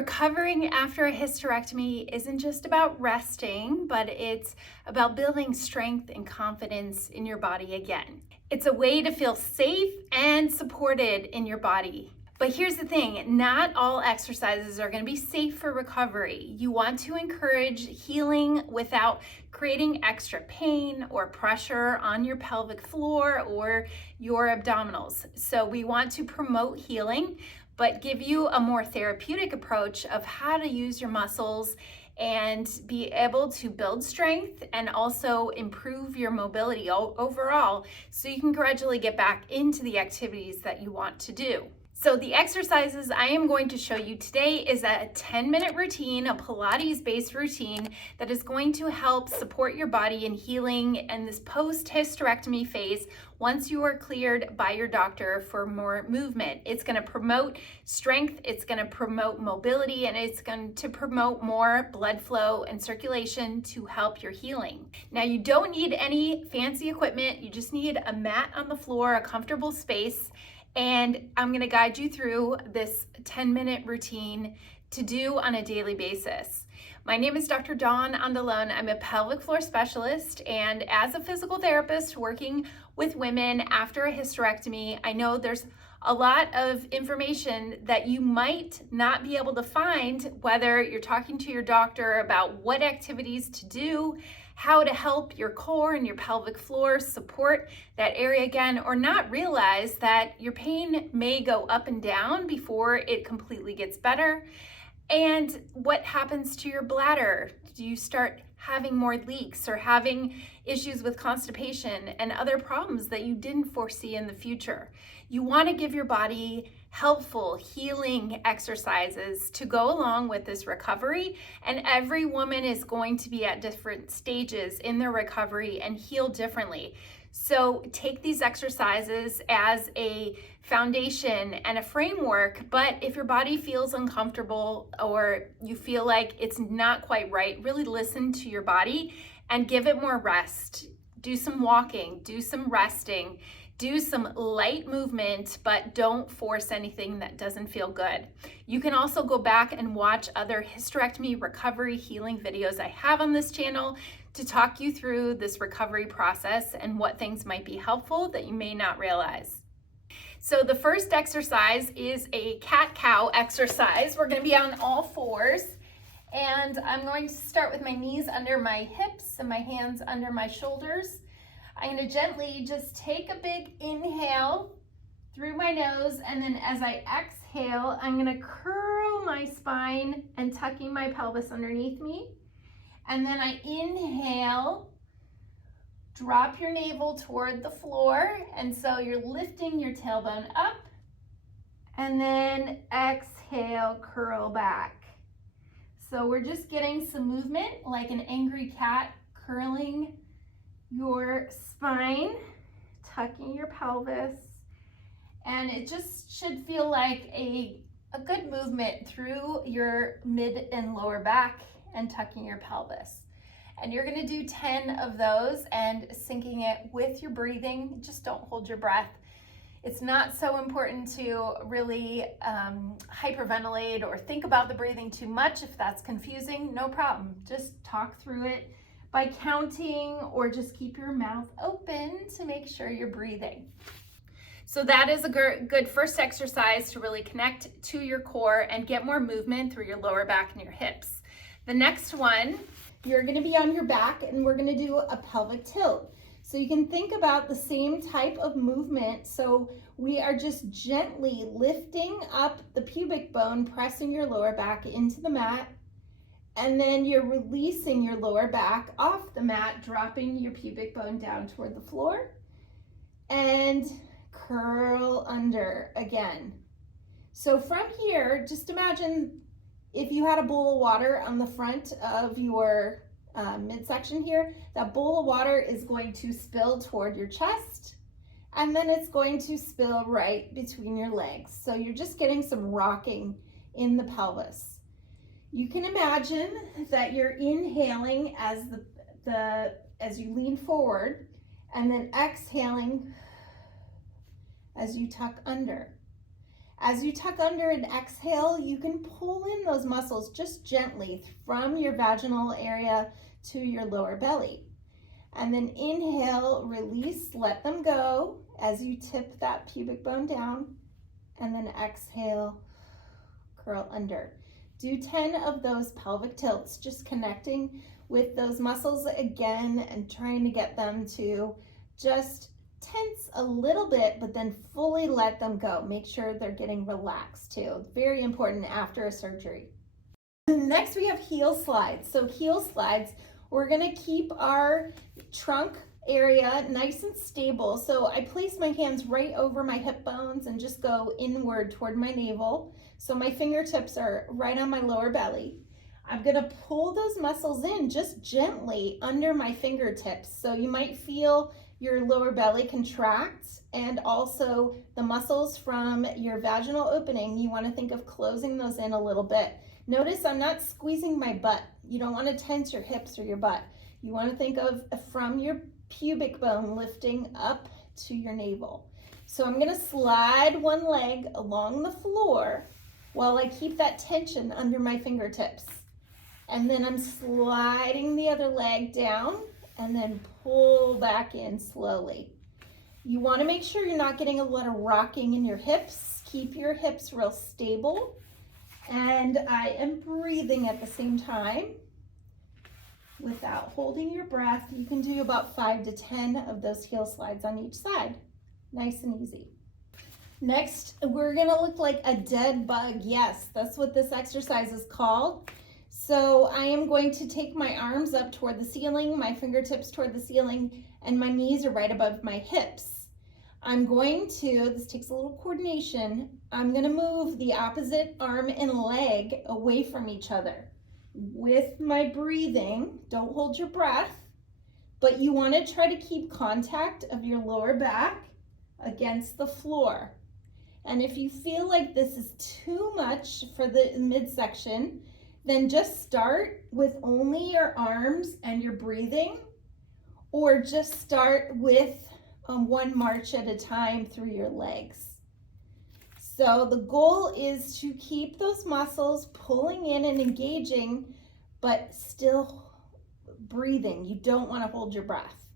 Recovering after a hysterectomy isn't just about resting, but it's about building strength and confidence in your body again. It's a way to feel safe and supported in your body. But here's the thing, not all exercises are going to be safe for recovery. You want to encourage healing without creating extra pain or pressure on your pelvic floor or your abdominals. So we want to promote healing, but give you a more therapeutic approach of how to use your muscles and be able to build strength and also improve your mobility overall so you can gradually get back into the activities that you want to do. So the exercises I am going to show you today is a 10-minute routine, a Pilates-based routine that is going to help support your body in healing in this post-hysterectomy phase once you are cleared by your doctor for more movement. It's going to promote strength, it's going to promote mobility, and it's going to promote more blood flow and circulation to help your healing. Now, you don't need any fancy equipment. You just need a mat on the floor, a comfortable space, and I'm going to guide you through this 10-minute routine to do on a daily basis. My name is Dr. Dawn Andalone. I'm a pelvic floor specialist, and as a physical therapist working with women after a hysterectomy, I know there's a lot of information that you might not be able to find, whether you're talking to your doctor about what activities to do, how to help your core and your pelvic floor support that area again, or not realize that your pain may go up and down before it completely gets better. And what happens to your bladder? Do you start having more leaks or having issues with constipation and other problems that you didn't foresee in the future? You want to give your body helpful healing exercises to go along with this recovery, and every woman is going to be at different stages in their recovery and heal differently. So take these exercises as a foundation and a framework, but if your body feels uncomfortable or you feel like it's not quite right, really listen to your body and give it more rest. Do some walking, do some resting, do some light movement, but don't force anything that doesn't feel good. You can also go back and watch other hysterectomy recovery healing videos I have on this channel to talk you through this recovery process and what things might be helpful that you may not realize. So the first exercise is a cat-cow exercise. We're going to be on all fours, and I'm going to start with my knees under my hips and my hands under my shoulders. I'm going to gently just take a big inhale through my nose, and then as I exhale, I'm going to curl my spine and tucking my pelvis underneath me. And then I inhale, drop your navel toward the floor, and so you're lifting your tailbone up, and then exhale, curl back. So we're just getting some movement like an angry cat, curling your spine, tucking your pelvis, and it just should feel like a good movement through your mid and lower back and tucking your pelvis. And you're going to do 10 of those and syncing it with your breathing. Just don't hold your breath. It's not so important to really hyperventilate or think about the breathing too much. If that's confusing, no problem. Just talk through it by counting, or just keep your mouth open to make sure you're breathing. So that is a good first exercise to really connect to your core and get more movement through your lower back and your hips. The next one, you're going to be on your back, and we're going to do a pelvic tilt. So you can think about the same type of movement. So we are just gently lifting up the pubic bone, pressing your lower back into the mat, and then you're releasing your lower back off the mat, dropping your pubic bone down toward the floor, and curl under again. So from here, just imagine if you had a bowl of water on the front of your midsection here, that bowl of water is going to spill toward your chest, and then it's going to spill right between your legs. So you're just getting some rocking in the pelvis. You can imagine that you're inhaling as as you lean forward, and then exhaling as you tuck under. As you tuck under and exhale, you can pull in those muscles just gently from your vaginal area to your lower belly. And then inhale, release, let them go as you tip that pubic bone down. And then exhale, curl under. Do 10 of those pelvic tilts, just connecting with those muscles again and trying to get them to just tense a little bit, but then fully let them go. Make sure they're getting relaxed too. Very important after a surgery. Next, we have heel slides. So heel slides, we're gonna keep our trunk area nice and stable. So I place my hands right over my hip bones and just go inward toward my navel. So my fingertips are right on my lower belly. I'm gonna pull those muscles in just gently under my fingertips. So you might feel your lower belly contract, and also the muscles from your vaginal opening, you wanna think of closing those in a little bit. Notice I'm not squeezing my butt. You don't wanna tense your hips or your butt. You wanna think of from your pubic bone lifting up to your navel. So I'm gonna slide one leg along the floor while I keep that tension under my fingertips. And then I'm sliding the other leg down and then pull back in slowly. You wanna make sure you're not getting a lot of rocking in your hips. Keep your hips real stable. And I am breathing at the same time without holding your breath. You can do about 5 to 10 of those heel slides on each side. Nice and easy. Next, we're gonna look like a dead bug. Yes, that's what this exercise is called. So I am going to take my arms up toward the ceiling, my fingertips toward the ceiling, and my knees are right above my hips. I'm going to, this takes a little coordination, I'm gonna move the opposite arm and leg away from each other. With my breathing, don't hold your breath, but you wanna try to keep contact of your lower back against the floor. And if you feel like this is too much for the midsection, then just start with only your arms and your breathing, or just start with one march at a time through your legs. So the goal is to keep those muscles pulling in and engaging, but still breathing. You don't want to hold your breath.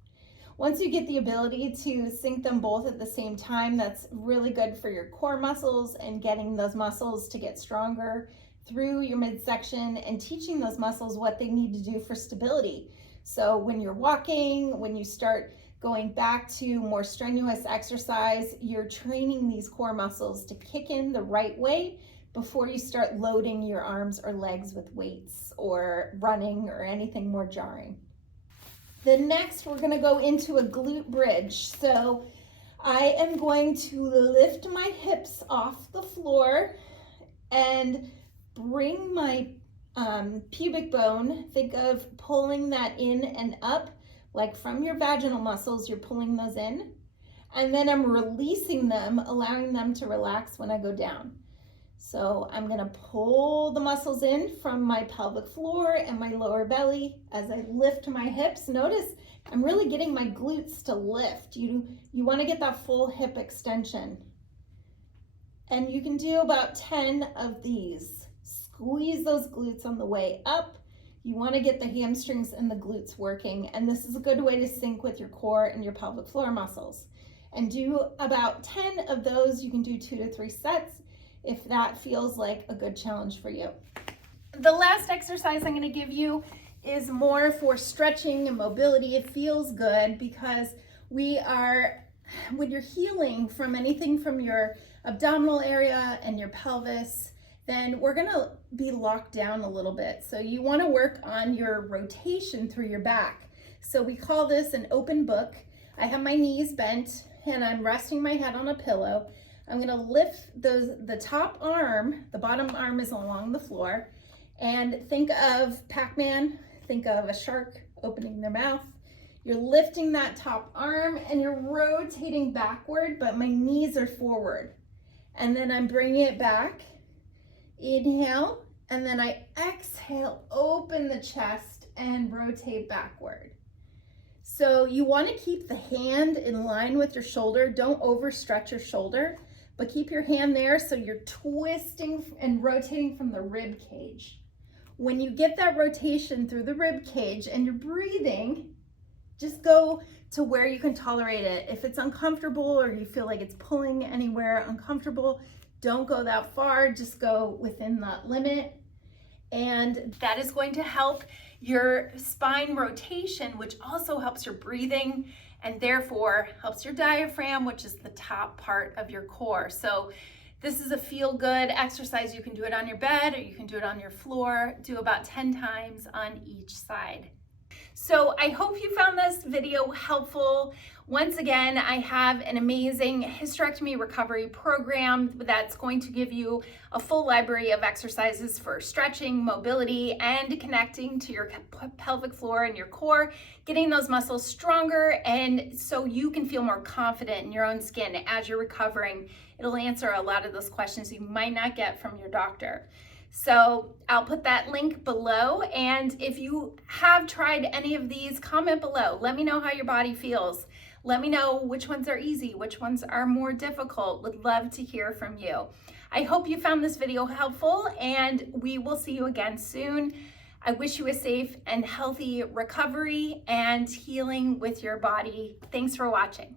Once you get the ability to sync them both at the same time, that's really good for your core muscles and getting those muscles to get stronger through your midsection and teaching those muscles what they need to do for stability. So when you're walking, when you start going back to more strenuous exercise, you're training these core muscles to kick in the right way before you start loading your arms or legs with weights or running or anything more jarring. Then next, we're gonna go into a glute bridge. So I am going to lift my hips off the floor and bring my pubic bone, think of pulling that in and up, like from your vaginal muscles, you're pulling those in. And then I'm releasing them, allowing them to relax when I go down. So I'm gonna pull the muscles in from my pelvic floor and my lower belly as I lift my hips. Notice I'm really getting my glutes to lift. You wanna get that full hip extension. And you can do about 10 of these. Squeeze those glutes on the way up. You wanna get the hamstrings and the glutes working, and this is a good way to sync with your core and your pelvic floor muscles. And do about 10 of those. You can do 2 to 3 sets if that feels like a good challenge for you. The last exercise I'm gonna give you is more for stretching and mobility. It feels good because when you're healing from anything from your abdominal area and your pelvis, then we're gonna be locked down a little bit. So you wanna work on your rotation through your back. So we call this an open book. I have my knees bent and I'm resting my head on a pillow. I'm gonna lift the top arm, the bottom arm is along the floor, and think of Pac-Man, think of a shark opening their mouth. You're lifting that top arm and you're rotating backward, but my knees are forward. And then I'm bringing it back. Inhale, and then I exhale, open the chest and rotate backward. So you want to keep the hand in line with your shoulder. Don't overstretch your shoulder, but keep your hand there so you're twisting and rotating from the rib cage. When you get that rotation through the rib cage and you're breathing, just go to where you can tolerate it. If it's uncomfortable or you feel like it's pulling anywhere uncomfortable, don't go that far, just go within that limit. And that is going to help your spine rotation, which also helps your breathing and therefore helps your diaphragm, which is the top part of your core. So this is a feel-good exercise. You can do it on your bed or you can do it on your floor. Do about 10 times on each side. So I hope you found this video helpful. Once again, I have an amazing hysterectomy recovery program that's going to give you a full library of exercises for stretching, mobility, and connecting to your pelvic floor and your core, getting those muscles stronger, and so you can feel more confident in your own skin as you're recovering. It'll answer a lot of those questions you might not get from your doctor. So I'll put that link below, and if you have tried any of these, comment below. Let me know how your body feels. Let me know which ones are easy, which ones are more difficult. Would love to hear from you. I hope you found this video helpful, and we will see you again soon. I wish you a safe and healthy recovery and healing with your body. Thanks for watching.